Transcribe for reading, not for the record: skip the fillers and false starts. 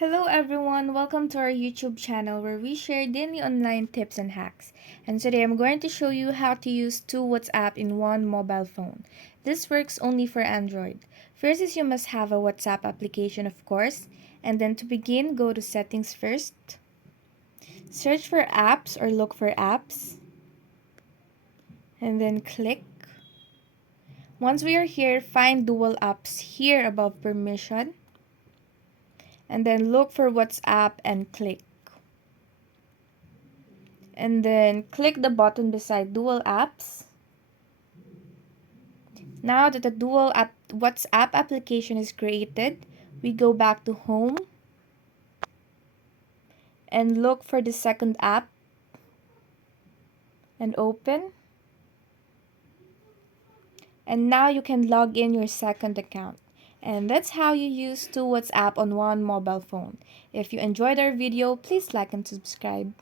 Hello everyone, welcome to our YouTube channel where we share daily online tips and hacks. And today I'm going to show you how to use two WhatsApp in one mobile phone. This works only for Android. First is you must have a WhatsApp application of course. And then to begin, go to settings first. Search for apps or look for apps. And then click. Once we are here, find dual apps here above permission. And then look for WhatsApp and click. And then click the button beside dual apps. Now that the WhatsApp application is created, we go back to home and look for the second app and open. And now you can log in your second account. And that's how you use two WhatsApp on one mobile phone. If you enjoyed our video, please like and subscribe.